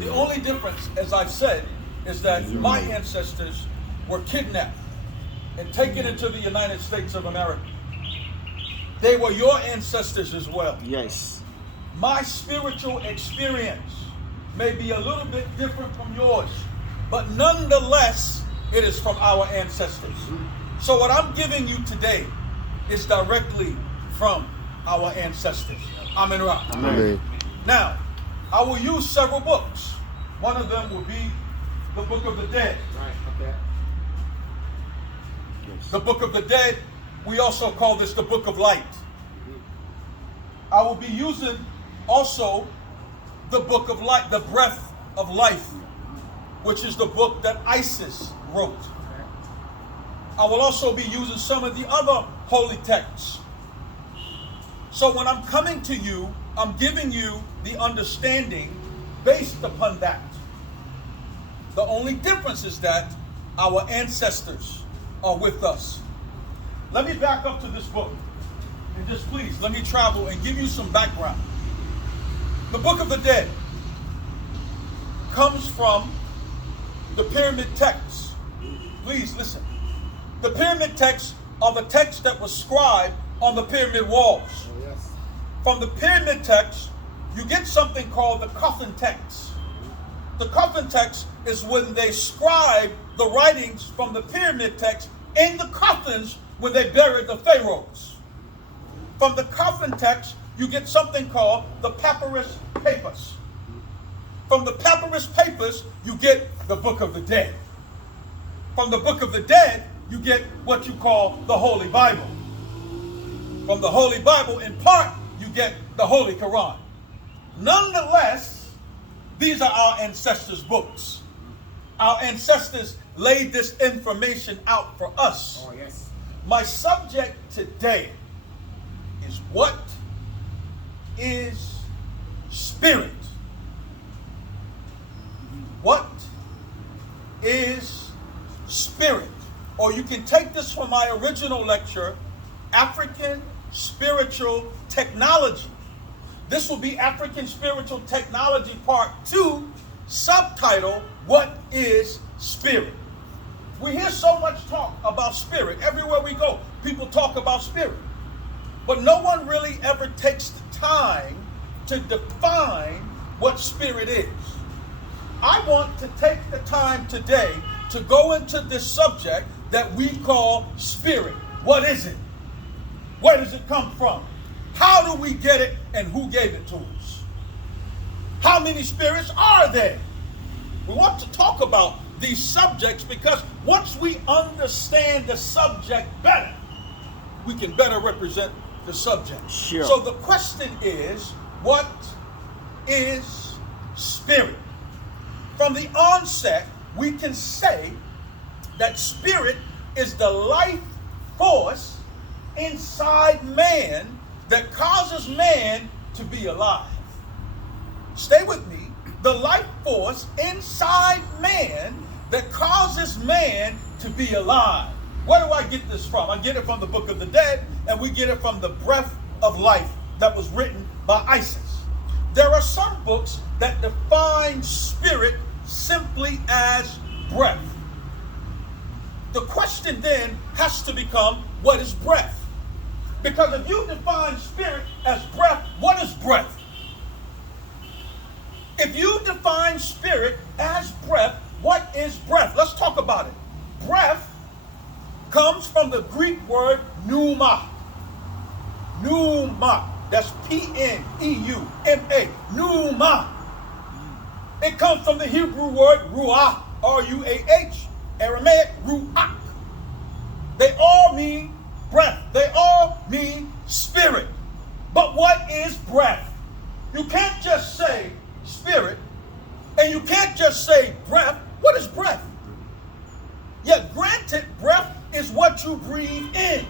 The only difference, as I've said, is that my ancestors were kidnapped and taken into the United States of America. They were your ancestors as well. Yes. My spiritual experience may be a little bit different from yours, but nonetheless, it is from our ancestors. So what I'm giving you today is directly from our ancestors. Amen. Amen. Now, I will use several books. One of them will be the Book of the Dead. Right, okay. The Book of the Dead, we also call this the Book of Light. I will be using also the Book of Light, the Breath of Life, which is the book that Isis wrote. I will also be using some of the other holy texts. So when I'm coming to you, I'm giving you the understanding based upon that. The only difference is that our ancestors are with us. Let me back up to this book. And just please, let me travel and give you some background. The Book of the Dead comes from the pyramid texts. Please listen. The pyramid texts are the texts that were scribed on the pyramid walls. Oh, yes. From the pyramid text, you get something called the coffin text. The coffin text is when they scribe the writings from the pyramid text in the coffins when they buried the pharaohs. From the coffin text, you get something called the papyrus papers. From the papyrus papers, you get the Book of the Dead. From the Book of the Dead, you get what you call the Holy Bible. From the Holy Bible, in part, you get the Holy Quran. Nonetheless, these are our ancestors' books. Our ancestors laid this information out for us. Oh, yes. My subject today is what is spirit? What is spirit? Or you can take this from my original lecture, African Spiritual Technology. This will be African Spiritual Technology Part 2, subtitle, What is Spirit? We hear so much talk about spirit. Everywhere we go, people talk about spirit. But no one really ever takes the time to define what spirit is. I want to take the time today to go into this subject that we call spirit. What is it? Where does it come from? How do we get it, and who gave it to us? How many spirits are there? We want to talk about these subjects because once we understand the subject better, we can better represent the subject. Sure. So the question is, what is spirit? From the onset, we can say that spirit is the life force inside man that causes man to be alive. Stay with me. The life force inside man that causes man to be alive. Where do I get this from? I get it from the Book of the Dead, and we get it from the Breath of Life that was written by Isis. There are some books that define spirit simply as breath. The question then has to become, what is breath? Because if you define spirit as breath, what is breath? If you define spirit as breath, what is breath? Let's talk about it. Breath comes from the Greek word pneuma. Pneuma. That's P-N-E-U-M-A. Pneuma. It comes from the Hebrew word ruach, R-U-A-H, Aramaic ruach. They all mean breath. They all mean spirit. But what is breath? You can't just say spirit, and you can't just say breath. What is breath? Yet granted, breath is what you breathe in.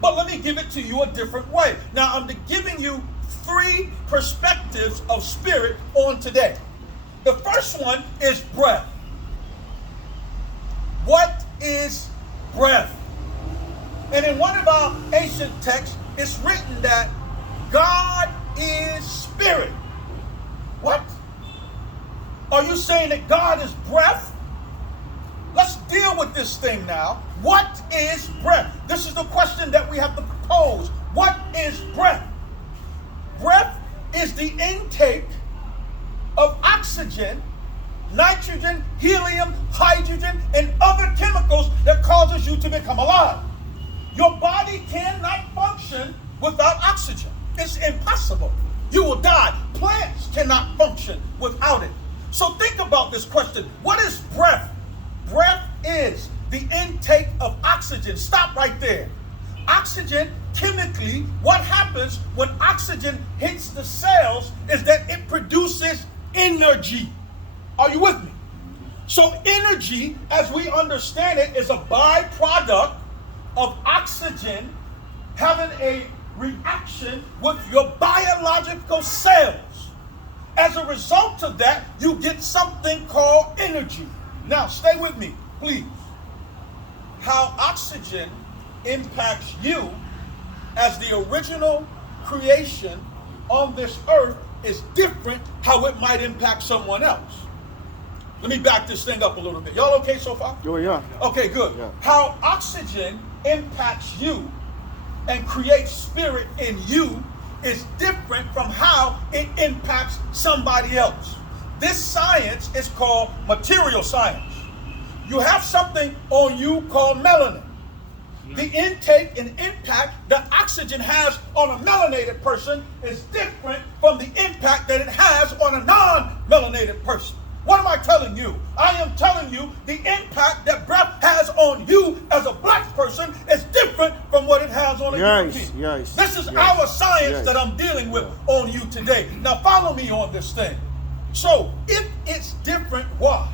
But let me give it to you a different way. Now, I'm giving you 3 perspectives of spirit on today. The first one is breath. What is breath? And in one of our ancient texts, it's written that God is spirit. What? Are you saying that God is breath? Let's deal with this thing now. What is breath? This is the question that we have to pose. What is breath? Breath is the intake of oxygen, nitrogen, helium, hydrogen, and other chemicals that causes you to become alive. Your body cannot function without oxygen. It's impossible. You will die. Plants cannot function without it. So think about this question. What is breath? Breath is the intake of oxygen. Stop right there. Oxygen, chemically, what happens when oxygen hits the cells is that it produces energy. Are you with me? So energy, as we understand it, is a byproduct of oxygen having a reaction with your biological cells. As a result of that, you get something called energy. Now, stay with me, please. How oxygen impacts you as the original creation on this earth is different how it might impact someone else. Let me back this thing up a little bit. Y'all okay so far? Oh, yeah. Okay, good. Yeah. How oxygen impacts you and creates spirit in you is different from how it impacts somebody else. This science is called material science. You have something on you called melanin. The intake and impact that oxygen has on a melanated person is different from the impact that it has on a non-melanated person. What am I telling you? I am telling you the impact that breath has on you as a black person is different from what it has on a European. Yes. This is our science that I'm dealing with on you today. Now follow me on this thing. So if it's different, why?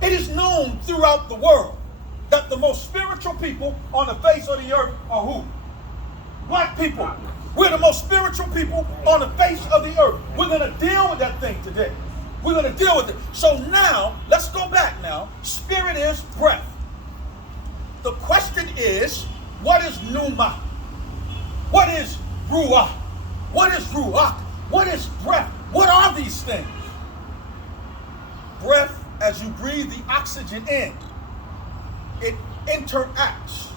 It is known throughout the world that the most spiritual people on the face of the earth are who? Black people. We're the most spiritual people on the face of the earth. We're going to deal with that thing today. We're going to deal with it. So now, let's go back now. Spirit is breath. The question is, what is pneuma? What is ruach? What is ruach? What is breath? What are these things? Breath, as you breathe the oxygen in, it interacts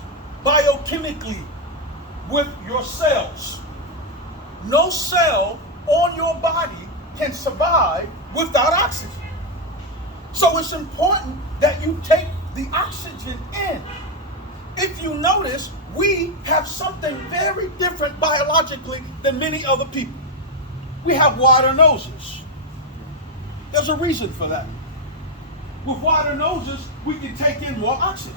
biochemically with your cells. No cell on your body can survive without oxygen. So it's important that you take the oxygen in. If you notice, we have something very different biologically than many other people. We have wider noses. There's a reason for that. With wider noses, we can take in more oxygen.